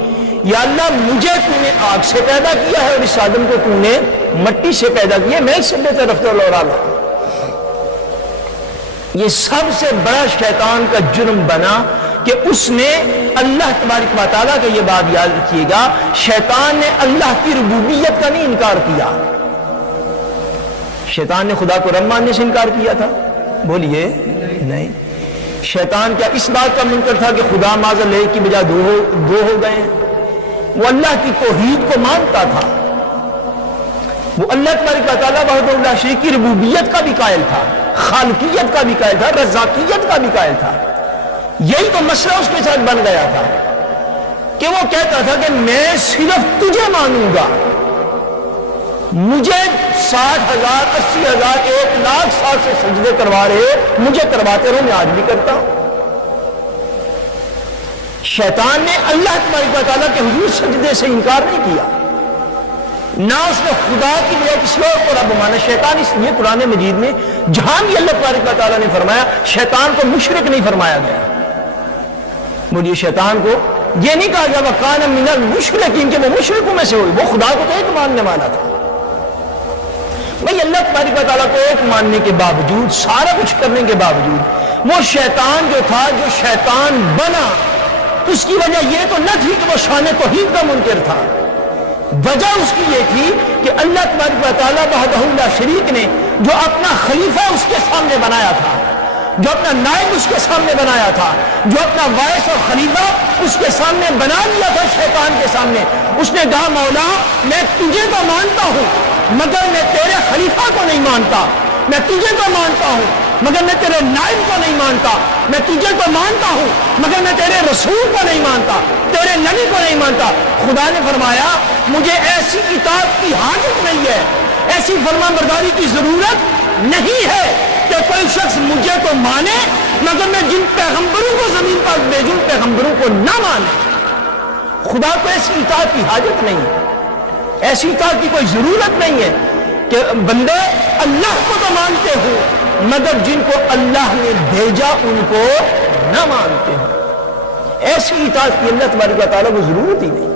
یا اللہ مجھے تو نے آگ سے پیدا کیا ہے اور اس آدم کو تو نے مٹی سے پیدا کیا ہے، میں اس سے بہتر افضل اور اعلی ہوں۔ یہ سب سے بڑا شیطان کا جرم بنا کہ اس نے اللہ تبارک و تعالیٰ کا، یہ بات یاد رکھیے گا، شیطان نے اللہ کی ربوبیت کا نہیں انکار کیا، شیطان نے خدا کو رب ماننے سے انکار کیا تھا؟ بولیے نہیں۔ شیطان کیا اس بات کا منکر تھا کہ خدا معاذ اللہ کی بجائے دو ہو گئے ہیں؟ وہ اللہ کی توحید کو مانتا تھا، وہ اللہ تبارک و تعالیٰ وحدہ لا شریک کی ربوبیت کا بھی قائل تھا، خالقیت کا بھی قائل تھا، رزاقیت کا بھی قائل تھا۔ یہی تو مسئلہ اس کے ساتھ بن گیا تھا کہ وہ کہتا تھا کہ میں صرف تجھے مانوں گا، مجھے 60,000 80,000 1,00,000 سال سے سجدے کروا رہے، مجھے کرواتے رہو، میں آج بھی کرتا ہوں۔ شیطان نے اللہ تبارک و تعالیٰ کے حضور سجدے سے انکار نہیں کیا، نہ اس نے خدا کی بجائے کسی اور کو رب مانا۔ شیطان اس لیے قرآن مجید میں جہاں بھی اللہ تبارک و تعالیٰ نے فرمایا، شیطان کو مشرک نہیں فرمایا گیا۔ مجھے شیطان کو یہ نہیں کہا گیا وَكَانَ مِنَ الْمُشْرِكِينَ کہ وہ مشرکوں میں سے ہوئی، وہ خدا کو تو ایک ماننے والا تھا۔ بھئی اللہ تبارک و تعالیٰ کو ایک ماننے کے باوجود، سارا کچھ کرنے کے باوجود، وہ شیطان جو تھا، جو شیطان بنا، اس کی وجہ یہ تو نہ تھی کہ وہ شان توحید کا منکر تھا، وجہ اس کی یہ تھی کہ اللہ تبارک و تعالیٰ وحدہ لا شریک نے جو اپنا خلیفہ اس کے سامنے بنایا تھا، جو اپنا نائب اس کے سامنے بنایا تھا، جو اپنا وارث اور خلیفہ اس کے سامنے بنا لیا تھا شیطان کے سامنے، اس نے کہا مولا میں تجھے تو مانتا ہوں مگر میں تیرے خلیفہ کو نہیں مانتا، میں تجھے تو مانتا ہوں مگر میں تیرے نائب کو نہیں مانتا، میں تجھے تو مانتا ہوں مگر میں تیرے رسول کو نہیں مانتا، تیرے نبی کو نہیں مانتا۔ خدا نے فرمایا مجھے ایسی اطاعت کی حاجت نہیں ہے، ایسی فرما برداری کی ضرورت نہیں ہے کہ کوئی شخص مجھے تو مانے مگر میں جن پیغمبروں کو زمین پر بھیجوں پیغمبروں کو نہ مانے۔ خدا کو ایسی اطاعت کی حاجت نہیں ہے، ایسی اطاعت کی کوئی ضرورت نہیں ہے کہ بندے اللہ کو تو مانتے ہو مگر جن کو اللہ نے بھیجا ان کو نہ مانتے ہو۔ ایسی اطاعت کی اللہ تبارک و تعالیٰ کو ضرورت ہی نہیں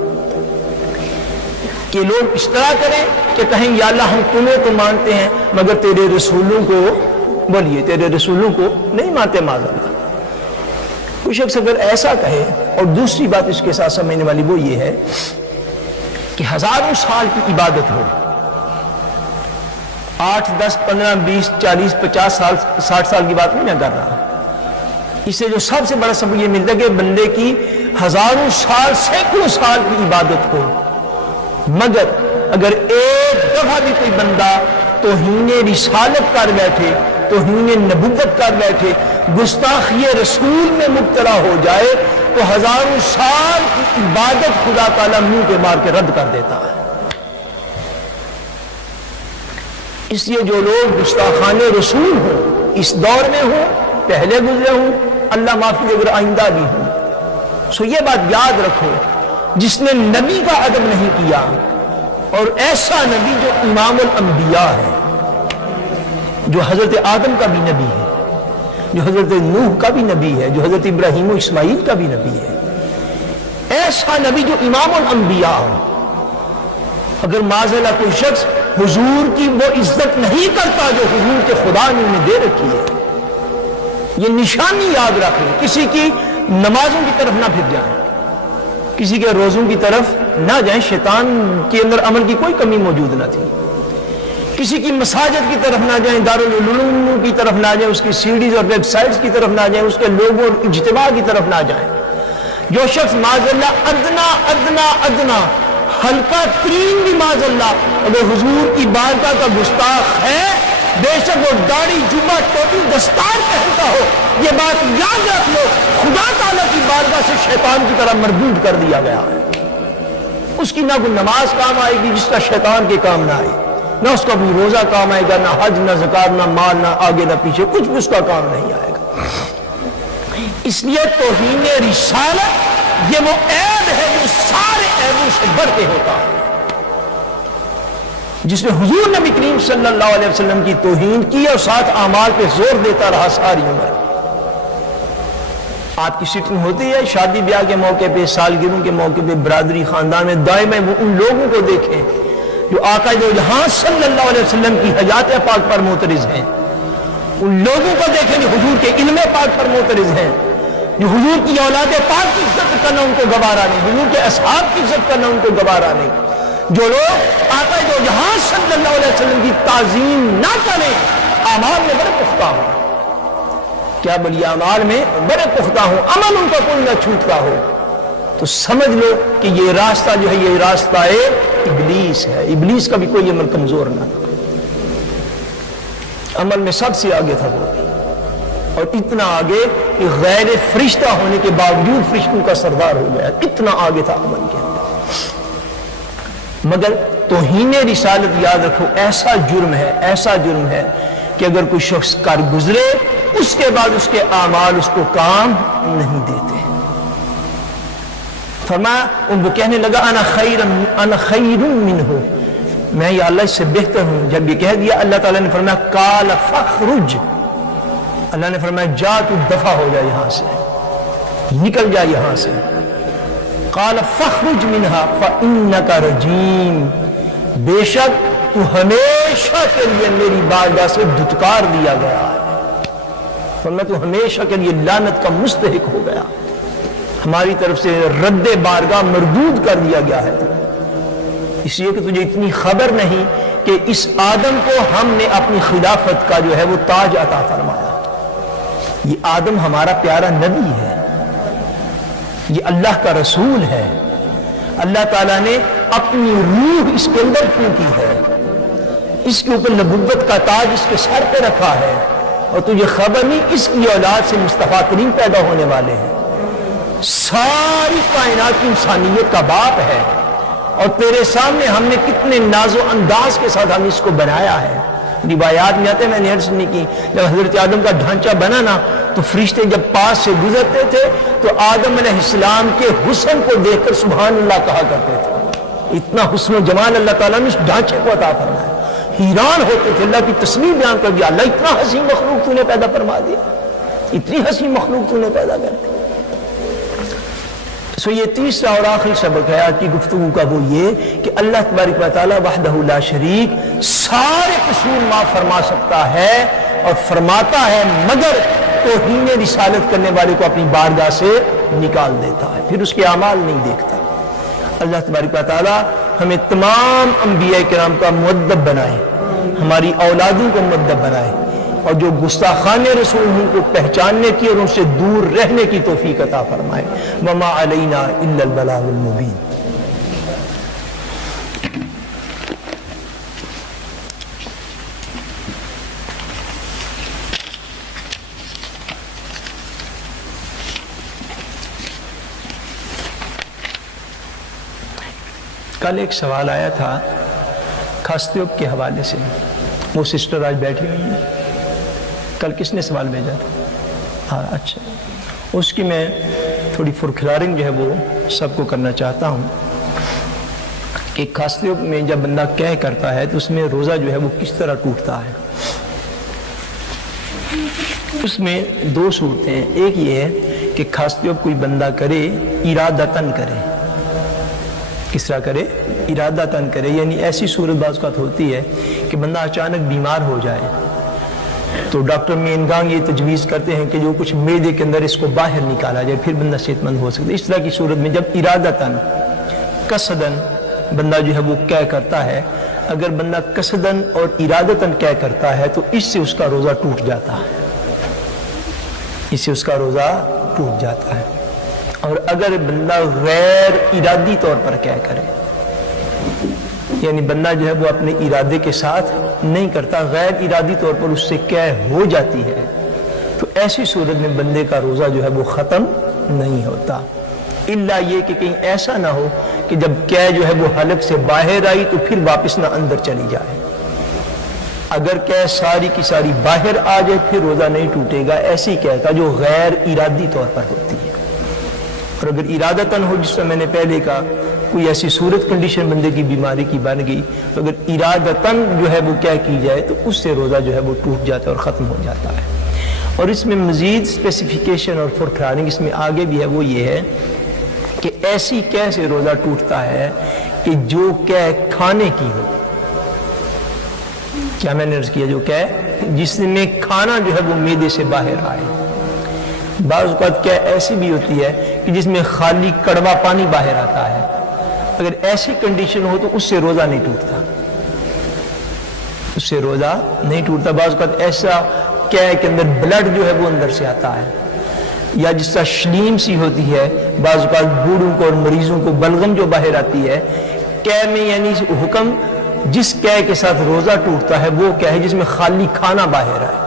کہ لوگ اس طرح کریں کہ کہیں یا اللہ ہم تمہیں تو مانتے ہیں مگر تیرے رسولوں کو بولیے تیرے رسولوں کو نہیں مانتے معاذ اللہ۔ کوئی شخص اگر ایسا کہے، اور دوسری بات اس کے ساتھ سمجھنے والی وہ یہ ہے کہ ہزاروں سال کی عبادت ہو، 8 10 15 20 40 50 سال 60 سال کی بات نہیں میں کر رہا، اس سے جو سب سے بڑا سبب یہ ملتا ہے کہ بندے کی ہزاروں سال سینکڑوں سال کی عبادت ہو مگر اگر ایک دفعہ بھی کوئی بندہ توہین رسالت کر بیٹھے، توہین نبوت کر بیٹھے، گستاخی رسول میں مبتلا ہو جائے تو ہزاروں سال کی عبادت خدا تعالیٰ منہ پہ مار کے رد کر دیتا ہے۔ اس لیے جو لوگ گستاخان رسول ہوں، اس دور میں ہوں، پہلے گزرے ہوں، اللہ معافی دے اگر آئندہ بھی ہوں، سو یہ بات یاد رکھو جس نے نبی کا ادب نہیں کیا، اور ایسا نبی جو امام الانبیاء ہے، جو حضرت آدم کا بھی نبی ہے، جو حضرت نوح کا بھی نبی ہے، جو حضرت ابراہیم و اسماعیل کا بھی نبی ہے، ایسا نبی جو امام الانبیاء ہو، اگر معاذ اللہ کوئی شخص حضور کی وہ عزت نہیں کرتا جو حضور کے خدا نے انہیں دے رکھی ہے، یہ نشانی یاد رکھیں، کسی کی نمازوں کی طرف نہ پھر جائیں، کسی کے روزوں کی طرف نہ جائیں، شیطان کے اندر عمل کی کوئی کمی موجود نہ تھی، کسی کی مساجد کی طرف نہ جائیں، دارالعلوم کی طرف نہ جائیں، اس کی سیڈیز اور ویب سائٹس کی طرف نہ جائیں، اس کے لوگوں اور اجتماع کی طرف نہ جائیں۔ جو شخص معاذ اللہ ادنا ہلکا ترین بھی معاذ اللہ اگر حضور کی بارگاہ کا گستاخ ہے، بے شک وہ داڑھی جبہ ٹوپی دستار پہنتا ہو، یہ بات یاد رکھ لو، خدا تعالیٰ کی بارگاہ سے شیطان کی طرح مردود کر دیا گیا، اس کی نہ کوئی نماز کام آئے گی جس کا شیطان کے کام نہ آئے، نہ اس کا کوئی روزہ کام آئے گا، نہ حج، نہ زکات، نہ مال، نہ آگے نہ پیچھے، کچھ بھی اس کا کام نہیں آئے گا۔ اس لیے توہین رسالت یہ وہ عیب ہے جو سارے عیبوں سے بڑھ کے ہوتا ہے، جس نے حضور نبی کریم صلی اللہ علیہ وسلم کی توہین کی اور ساتھ اعمال پہ زور دیتا رہا ساری عمر۔ آپ کی سٹنگ ہوتی ہے شادی بیاہ کے موقع پہ، سالگرہوں کے موقع پہ، برادری خاندان میں، دائیں وہ ان لوگوں کو دیکھیں جو آقا دو جہاں صلی اللہ علیہ وسلم کی حیات پاک پر معترض ہیں، ان لوگوں کو دیکھیں جو حضور کے علم پاک پر معترض ہیں، جو حضور کی اولاد پاک کی عزت کرنا ان کو گوارا نہیں، حضور کے اصحاب کی عزت کرنا ان کو گوارا نہیں، جو لوگ آقا دو جہاں صلی اللہ علیہ وسلم کی تعظیم نہ کریں، اعمال میں بڑے پختہ ہوں، کیا بلی اعمال میں بڑے پختہ ہوں، عمل ان کا کوئی نہ چھوٹتا ہو، تو سمجھ لو کہ یہ راستہ جو ہے یہ راستہ ابلیس ہے، ابلیس کا بھی کوئی عمل کمزور نہ تھا، عمل میں سب سے آگے تھا وہ، اور اتنا آگے کہ غیر فرشتہ ہونے کے باوجود فرشتوں کا سردار ہو گیا، اتنا آگے تھا عمل کے اندر۔ مگر توہین رسالت یاد رکھو ایسا جرم ہے کہ اگر کوئی شخص کر گزرے اس کے بعد اس کے اعمال اس کو کام نہیں دیتے۔ فرمایا ان کو کہنے لگا انا خیر منہ، میں یا اللہ اس سے بہتر ہوں۔ جب یہ کہہ دیا اللہ تعالیٰ نے فرمایا قال فخرج، اللہ نے فرمایا جا تو دفع ہو جا یہاں سے، نکل جا یہاں سے۔ قال فخرج منہا فانک رجیم، بے شک تو ہمیشہ کے لیے میری بارگاہ سے دھتکار دیا گیا ہے، فرمایا تو ہمیشہ کے لیے لعنت کا مستحق ہو گیا، ہماری طرف سے رد بارگاہ مردود کر دیا گیا ہے، اس لیے کہ تجھے اتنی خبر نہیں کہ اس آدم کو ہم نے اپنی خلافت کا جو ہے وہ تاج عطا فرمایا۔ یہ آدم ہمارا پیارا نبی ہے، یہ اللہ کا رسول ہے، اللہ تعالیٰ نے اپنی روح اس کے اندر پھونکی ہے، اس کے اوپر نبوت کا تاج اس کے سر پہ رکھا ہے، اور تجھے خبر نہیں اس کی اولاد سے مصطفیٰ کریم پیدا ہونے والے ہیں. ساری کائنات کی انسانیت کا باپ ہے اور تیرے سامنے ہم نے کتنے ناز و انداز کے ساتھ ہم اس کو بنایا ہے. روایات میں آتے ہیں، میں نے عرض نہیں کی، جب حضرت آدم کا ڈھانچہ بنا نا تو فرشتے جب پاس سے گزرتے تھے تو آدم علیہ السلام کے حسن کو دیکھ کر سبحان اللہ کہا کرتے تھے. اتنا حسن و جمال اللہ تعالیٰ نے اس ڈھانچے کو عطا فرمایا. حیران ہوتے تھے، اللہ کی تصویر بیان کر دیا، اللہ اتنا حسین مخلوق تو نے پیدا فرما دیا، اتنی حسین مخلوق تو نے پیدا کر دی. سو یہ تیسرا اور آخری سبق ہے آج کی گفتگو کا، وہ یہ کہ اللہ تبارک و تعالیٰ وحدہ لا شریک سارے قصور معاف فرما سکتا ہے اور فرماتا ہے، مگر توہین رسالت کرنے والے کو اپنی بارگاہ سے نکال دیتا ہے، پھر اس کے اعمال نہیں دیکھتا. اللہ تبارک و تعالیٰ ہمیں تمام انبیاء کرام کا مؤدب بنائے، ہماری اولادوں کو مؤدب بنائے، اور جو گستاخان رسول ان کو پہچاننے کی اور ان سے دور رہنے کی توفیق عطا فرمائے. وما علینا الا البلاغ المبین. کل ایک سوال آیا تھا خاصتیوب کے حوالے سے، وہ سسٹر آج بیٹھی ہوئی ہیں. کل کس نے سوال بھیجا تھا؟ ہاں اچھا، اس کی میں تھوڑی فرکھلارنگ جو ہے وہ سب کو کرنا چاہتا ہوں کہ خاصتیوب میں جب بندہ کہہ کرتا ہے تو اس میں روزہ جو ہے وہ کس طرح ٹوٹتا ہے. اس میں دو صورتیں ہیں. ایک یہ ہے کہ خاصتیوب کوئی بندہ کرے ارادتاً کرے. کس طرح کرے؟ ارادتاً کرے، یعنی ایسی صورت بعض اوقات ہوتی ہے کہ بندہ اچانک بیمار ہو جائے تو ڈاکٹر مین گانگ یہ تجویز کرتے ہیں کہ جو کچھ معدے کے اندر اس کو باہر نکالا جائے، پھر بندہ صحت مند ہو سکتا ہے. اس طرح کی صورت میں جب ارادتاً قصداً بندہ جو ہے وہ کہہ کرتا ہے، اگر بندہ قصداً اور ارادتاً کہہ کرتا ہے تو اس سے اس کا روزہ ٹوٹ جاتا ہے، اس سے اس کا روزہ ٹوٹ جاتا ہے. اور اگر بندہ غیر ارادی طور پر کہہ کرے، یعنی بندہ جو ہے وہ اپنے ارادے کے ساتھ نہیں کرتا، غیر ارادی طور پر اس سے کہہ ہو جاتی ہے، تو ایسی صورت میں بندے کا روزہ جو ہے وہ ختم نہیں ہوتا. الا یہ کہ کہیں ایسا نہ ہو کہ جب کہہ جو ہے وہ حلق سے باہر آئی تو پھر واپس نہ اندر چلی جائے. اگر کہہ ساری کی ساری باہر آ جائے پھر روزہ نہیں ٹوٹے گا، ایسی کہہ کا جو غیر ارادی طور پر ہوتی ہے. اور اگر ارادتاً ہو، جس سے میں نے پہلے کہا کوئی ایسی صورت کنڈیشن بندے کی بیماری کی بن گئی، تو اگر ارادتاً جو ہے وہ کیا کی جائے تو اس سے روزہ جو ہے وہ ٹوٹ جاتا ہے اور ختم ہو جاتا ہے. اور اس میں مزید اسپیسیفیکیشن اور فرکھلارنگ اس میں آگے بھی ہے، وہ یہ ہے کہ ایسی کیسے روزہ ٹوٹتا ہے کہ جو کہہ کھانے کی ہو. کیا میں نے عرض کیا؟ جو کہہ جس میں کھانا جو ہے وہ معدے سے باہر آئے. بعض اوقات کیا ایسی بھی ہوتی ہے کہ جس میں خالی کڑوا پانی باہر آتا ہے. اگر ایسی کنڈیشن ہو تو اس سے روزہ نہیں ٹوٹتا، اس سے روزہ نہیں ٹوٹتا. بعض اوقات ایسا کیا کہ اندر بلڈ جو ہے وہ اندر سے آتا ہے، یا جس طرح شلیم سی ہوتی ہے، بعض اوقات بوڑھوں کو اور مریضوں کو بلغم جو باہر آتی ہے. کہہ میں یعنی حکم جس کہہ کے ساتھ روزہ ٹوٹتا ہے وہ کیا ہے جس میں خالی کھانا باہر آئے.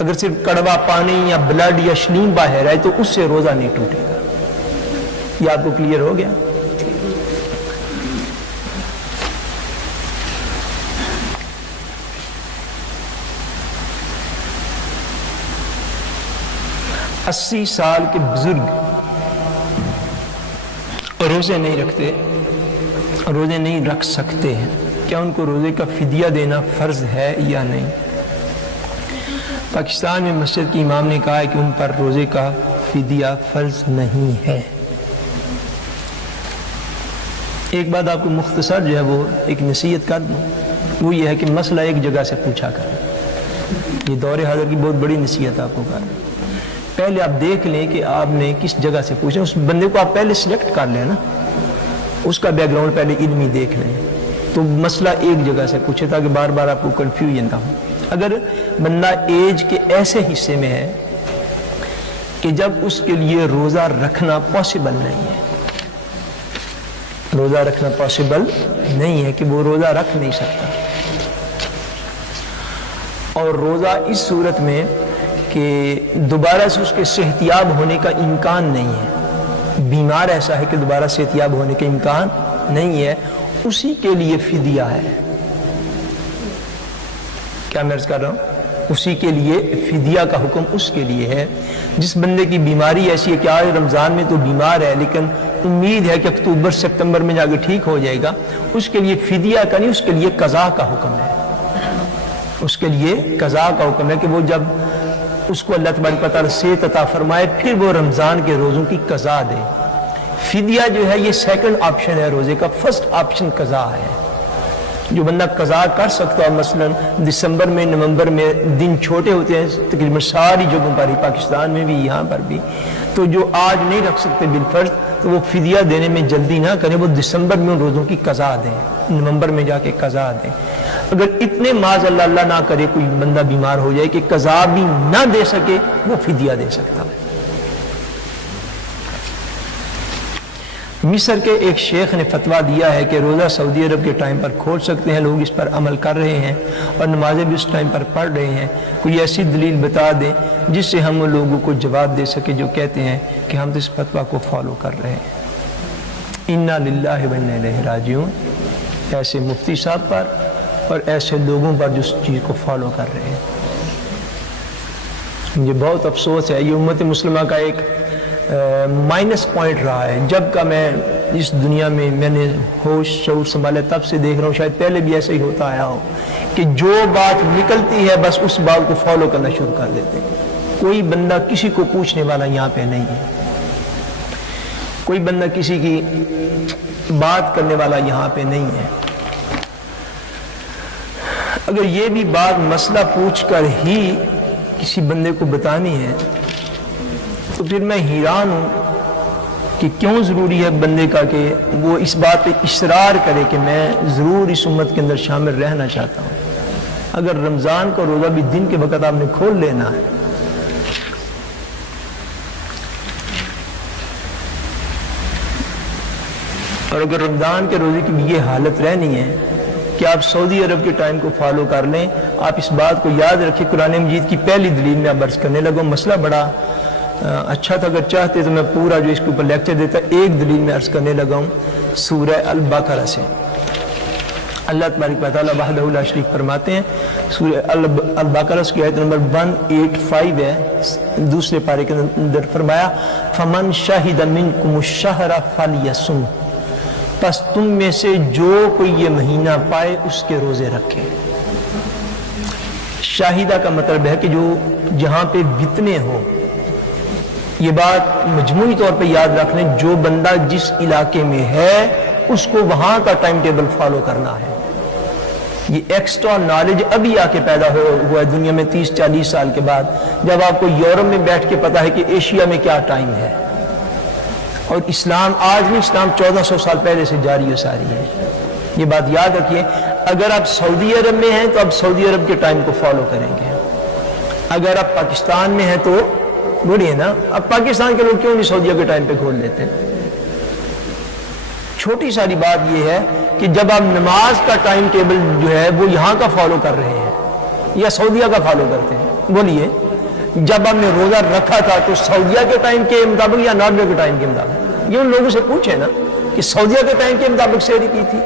اگر صرف کڑوا پانی یا بلڈ یا شلیم باہر آئے تو اس سے روزہ نہیں ٹوٹے گا. یہ آپ کو کلیئر ہو گیا؟ اسی سال کے بزرگ روزے نہیں رکھتے، روزے نہیں رکھ سکتے ہیں، کیا ان کو روزے کا فدیہ دینا فرض ہے یا نہیں؟ پاکستان میں مسجد کے امام نے کہا ہے کہ ان پر روزے کا فدیہ فرض نہیں ہے. ایک بات آپ کو مختصر جو ہے وہ ایک نصیحت کر دوں، وہ یہ ہے کہ مسئلہ ایک جگہ سے پوچھا کریں. یہ دور حاضر کی بہت بڑی نصیحت آپ کو کر رہا ہوں. پہلے آپ دیکھ لیں کہ آپ نے کس جگہ سے پوچھیں، اس بندے کو آپ پہلے سلیکٹ کر لیں نا، اس کا بیک گراؤنڈ پہلے علمی دیکھ لیں تو مسئلہ ایک جگہ سے پوچھے تاکہ بار بار آپ کو کنفیوژن نہ ہو. اگر بندہ ایج کے ایسے حصے میں ہے کہ جب اس کے لیے روزہ رکھنا پاسبل نہیں ہے، روزہ رکھنا پاسبل نہیں ہے کہ وہ روزہ رکھ نہیں سکتا، اور روزہ اس صورت میں کہ دوبارہ سے اس کے صحتیاب ہونے کا امکان نہیں ہے، بیمار ایسا ہے کہ دوبارہ صحتیاب ہونے کا امکان نہیں ہے، اسی کے لیے فدیہ ہے۔ کیا میں عرض کر رہا ہوں؟ اسی کے لیے فدیہ کا حکم اس کے لیے ہے جس بندے کی بیماری ایسی ہے کہ آج رمضان میں تو بیمار ہے لیکن امید ہے کہ اکتوبر سپتمبر میں جا کے ٹھیک ہو جائے گا، اس کے لیے فدیہ کا نہیں، اس کے لیے قضا کا حکم ہے۔ اس کے لیے قضا کا حکم ہے کہ وہ جب اس کو اللہ تبارک و تعالیٰ صحت عطا فرمائے پھر وہ رمضان کے روزوں کی قضا دے۔ فدیہ جو ہے یہ سیکنڈ آپشن ہے روزے کا، فرسٹ آپشن قضا ہے۔ جو بندہ قضا کر سکتا ہے، مثلا دسمبر میں نومبر میں دن چھوٹے ہوتے ہیں تقریباً ساری جگہوں پر ہی، پاکستان میں بھی یہاں پر بھی، تو جو آج نہیں رکھ سکتے بالفرض تو وہ فدیہ دینے میں جلدی نہ کریں، وہ دسمبر میں ان روزوں کی قضا دیں، نومبر میں جا کے قضا دیں۔ اگر اتنے معاذ اللہ نہ کرے کوئی بندہ بیمار ہو جائے کہ قضا بھی نہ دے سکے، وہ فدیہ دے سکتا ہے۔ مصر کے ایک شیخ نے فتویٰ دیا ہے کہ روزہ سعودی عرب کے ٹائم پر کھول سکتے ہیں، لوگ اس پر عمل کر رہے ہیں اور نمازیں بھی اس ٹائم پر پڑھ رہے ہیں، کوئی ایسی دلیل بتا دیں جس سے ہم لوگوں کو جواب دے سکے جو کہتے ہیں کہ ہم تو اس فتویٰ کو فالو کر رہے ہیں۔ انا للہ و انا الیہ راجعون، ایسے مفتی صاحب پر اور ایسے لوگوں پر جو اس چیز کو فالو کر رہے ہیں۔ مجھے بہت افسوس ہے، یہ امت مسلمہ کا ایک مائنس پوائنٹ رہا ہے۔ جب کا میں اس دنیا میں نے ہوش شعور سنبھالا تب سے دیکھ رہا ہوں، شاید پہلے بھی ایسے ہی ہوتا آیا ہو کہ جو بات نکلتی ہے بس اس بات کو فالو کرنا شروع کر دیتے ہیں۔ کوئی بندہ کسی کو پوچھنے والا یہاں پہ نہیں ہے، کوئی بندہ کسی کی بات کرنے والا یہاں پہ نہیں ہے۔ اگر یہ بھی بات مسئلہ پوچھ کر ہی کسی بندے کو بتانی ہے تو پھر میں حیران ہوں کہ کیوں ضروری ہے بندے کا کہ وہ اس بات پہ اصرار کرے کہ میں ضرور اس امت کے اندر شامل رہنا چاہتا ہوں۔ اگر رمضان کا روزہ بھی دن کے وقت آپ نے کھول لینا ہے، اور اگر رمضان کے روزے کی بھی یہ حالت رہنی ہے کہ آپ سعودی عرب کے ٹائم کو فالو کر لیں، آپ اس بات کو یاد رکھیں۔ قرآن مجید کی پہلی دلیل میں آپ عرض کرنے لگا، مسئلہ بڑا اچھا تھا، اگر چاہتے تو میں پورا جو اس کے اوپر لیکچر دیتا، ایک دلیل میں عرض کرنے لگا ہوں سورہ البقرہ سے۔ اللہ تبارک و تعالیٰ وحدہ لا شریک فرماتے ہیں، سورہ البقرہ کی آیت نمبر 185 ہے، دوسرے پارے کے اندر فرمایا فَمَنْ شَهِدَ مِنْكُمُ الشَّهْرَ فَلْيَصُمْ، پس تم میں سے جو کوئی یہ مہینہ پائے اس کے روزے رکھے۔ شاہدہ کا مطلب ہے کہ جو جہاں پہ بتنے ہو، یہ بات مجموعی طور پہ یاد رکھ لیں، جو بندہ جس علاقے میں ہے اس کو وہاں کا ٹائم ٹیبل فالو کرنا ہے۔ یہ ایکسٹرا نالج ابھی آ کے پیدا ہوا ہے دنیا میں 30-40 سال کے بعد، جب آپ کو یورپ میں بیٹھ کے پتا ہے کہ ایشیا میں کیا ٹائم ہے، اور اسلام آج نہیں، اسلام 1400 سال پہلے سے جاری و ساری ہے۔ یہ بات یاد رکھیے، اگر آپ سعودی عرب میں ہیں تو آپ سعودی عرب کے ٹائم کو فالو کریں گے، اگر آپ پاکستان میں ہیں تو بولیے نا، اب پاکستان کے لوگ کیوں نہیں سعودیہ کے ٹائم پہ کھول لیتے؟ چھوٹی ساری بات یہ ہے کہ جب آپ نماز کا ٹائم ٹیبل جو ہے وہ یہاں کا فالو کر رہے ہیں یا سعودیہ کا فالو کرتے ہیں، بولیے جب آپ نے روزہ رکھا تھا تو سعودیہ کے ٹائم کے مطابق یا ناروے کے ٹائم کے مطابق؟ یہ ان لوگوں سے پوچھے نا کہ سعودیہ کے ٹائم کے مطابق سحری کی تھی۔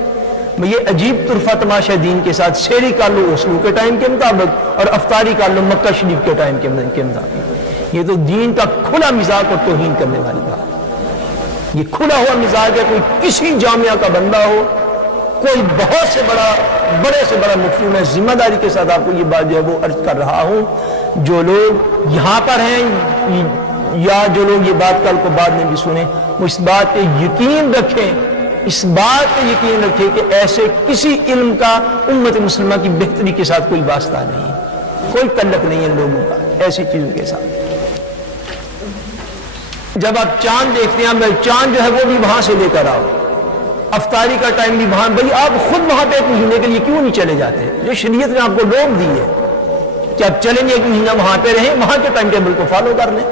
یہ عجیب طرفہ تماشا دین کے ساتھ، سحری کر لو اسلو کے ٹائم کے مطابق اور افطاری کر لو مکہ شریف کے ٹائم کے مطابق۔ یہ تو دین کا کھلا مزاج اور توہین کرنے والی بات۔ یہ کھلا ہوا مزاج ہے، کوئی کسی جامعہ کا بندہ ہو، کوئی بہت سے بڑے سے بڑا مفتی، میں ذمہ داری کے ساتھ آپ کو یہ بات جو ہے وہ عرض کر رہا ہوں، جو لوگ یہاں پر ہیں یا جو لوگ یہ بات کل کو بعد میں بھی سنیں، وہ اس بات پہ یقین رکھیں، اس بات پہ یقین رکھیں کہ ایسے کسی علم کا امت مسلمہ کی بہتری کے ساتھ کوئی واسطہ نہیں ہے، کوئی تعلق نہیں ہے لوگوں کا ایسی چیزوں کے ساتھ۔ جب آپ چاند دیکھتے ہیں، چاند جو ہے وہ بھی وہاں سے لے کر آؤ، افطاری کا ٹائم بھی وہاں، بھائی آپ خود وہاں پہ ایک مہینے کے لیے کیوں نہیں چلے جاتے؟ جو شریعت نے آپ کو روک دی ہے کہ آپ چلیں گے ایک مہینہ وہاں پہ رہیں، وہاں کے ٹائم ٹیبل کو فالو کر لیں۔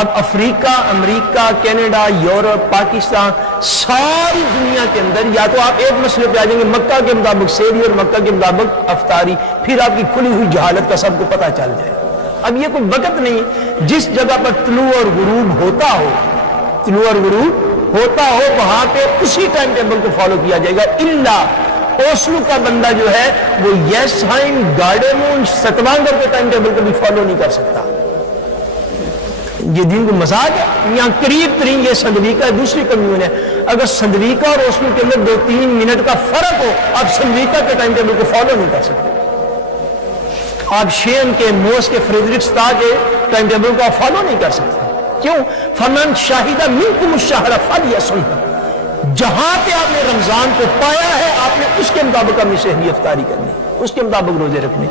اب افریقہ، امریکہ، کینیڈا، یورپ، پاکستان ساری دنیا کے اندر یا تو آپ ایک مسئلے پہ آ جائیں گے مکہ کے مطابق سیری اور مکہ کے مطابق افطاری، پھر آپ کی کھلی ہوئی جہالت کا سب کو پتہ چل جائے. اب یہ کوئی وقت نہیں، جس جگہ پر طلوع اور غروب ہوتا ہو، طلوع اور غروب ہوتا ہو، وہاں پہ اسی ٹائم ٹیبل کو فالو کیا جائے گا. الا اوسلو کا بندہ جو ہے وہ یس ہائن گارڈن ستوانگر کے ٹائم ٹیبل کو بھی فالو نہیں کر سکتا. یہ دین کو مزاج ہے. یہاں قریب ترین یہ سندویکا دوسری کمیون ہے. اگر سندویکا اور اوسلو کے اندر 2-3 منٹ کا فرق ہو، آپ سندویکا کے ٹائم ٹیبل کو فالو نہیں کر سکتے. آپ شین کے، موس کے، فریڈرکستا کے ٹائم ٹیبل کو آپ فالو نہیں کر سکتے. کیوں؟ فمن شاہدہ منکم الشہر فلیصمہ. جہاں پہ آپ نے رمضان کو پایا ہے آپ نے اس کے مطابق اپنی شہری افطاری کرنی، اس کے مطابق روزے رکھنے.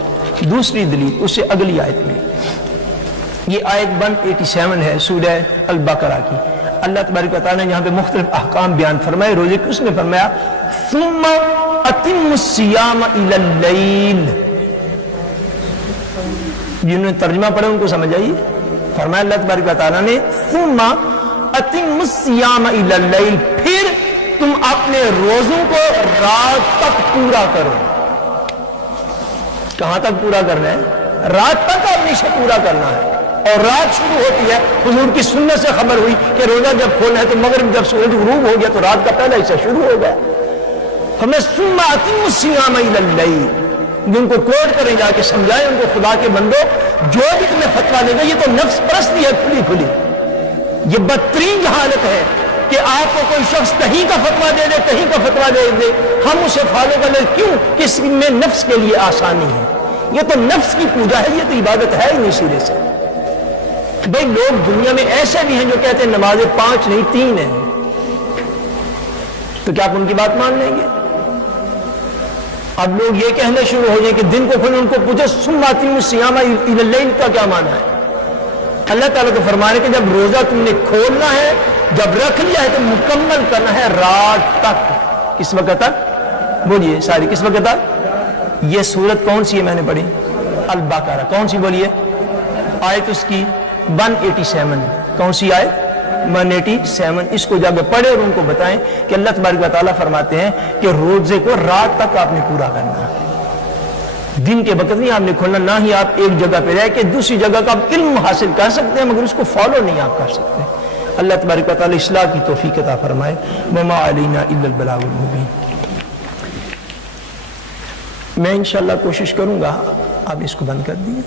دوسری دلیل اس سے اگلی آیت میں، یہ آیت 187 ہے سورہ البقرہ کی. اللہ تبارک و تعالیٰ نے یہاں پہ مختلف احکام بیان فرمائے روزے کے. اس میں فرمایا ثم اتم الصیام الی اللیل. جنہوں نے ترجمہ پڑھا ان کو سمجھ آئی. فرمایا اللہ تبارک و تعالیٰ نے ثم اتم الصیام الی اللیل، پھر تم اپنے روزوں کو رات تک پورا کرو. کہاں تک پورا کرنا ہے؟ رات تک آپ نے پورا کرنا ہے. اور رات شروع ہوتی ہے، حضور کی سنت سے خبر ہوئی کہ روزہ جب کھولنا ہے تو مغرب جب سورج غروب ہو گیا تو رات کا پہلا حصہ شروع ہو گیا. ہمیں ثم اتم الصیام الی اللیل، جن کو کوٹ کریں جا کے سمجھائیں ان کو خدا کے بندو، جو بھی تمہیں فتویٰ دے گا یہ تو نفس پرستی ہے کھلی کھلی. یہ بدترین جہالت ہے کہ آپ کو کوئی شخص کہیں کا فتویٰ دے دے، کہیں کا فتویٰ دے دے، ہم اسے فالو کر لیں. کیوں؟ کہ اس میں نفس کے لیے آسانی ہے. یہ تو نفس کی پوجا ہے، یہ تو عبادت ہے ہی نہیں سرے سے. بھئی لوگ دنیا میں ایسے بھی ہیں جو کہتے ہیں نمازیں 5 نہیں 3 ہیں، تو کیا آپ ان کی بات مان لیں گے؟ اب لوگ یہ کہنے شروع ہو جائیں کہ دن کو کھولے، ان کو پوچھو ثم اتم الصیام الی اللیل کا کیا معنی ہے؟ اللہ تعالیٰ کو فرمانے کہ جب روزہ تم نے کھولنا ہے، جب رکھ لیا ہے تو مکمل کرنا ہے رات تک. کس وقت تک؟ بولیے ساری، کس وقت تک؟ یہ سورت کون سی ہے میں نے پڑھی؟ البقرہ. کون سی بولیے؟ آیت اس کی 187. کون سی آیت؟ 187. اس کو جا کے پڑھے اور ان کو بتائیں کہ اللہ تبارک و تعالیٰ فرماتے ہیں کہ روزے کو رات تک آپ نے پورا کرنا ہے. دن کے وقت نہیں آپ نے کھولنا، نہ ہی آپ ایک جگہ پہ رہ کے دوسری جگہ کا آپ علم حاصل کر سکتے ہیں مگر اس کو فالو نہیں آپ کر سکتے. اللہ تبارک و تعالیٰ اصلاح کی توفیق عطا فرمائے. وما علینا الا البلاغ المبین. میں انشاءاللہ کوشش کروں گا آپ اس کو بند کر دیے.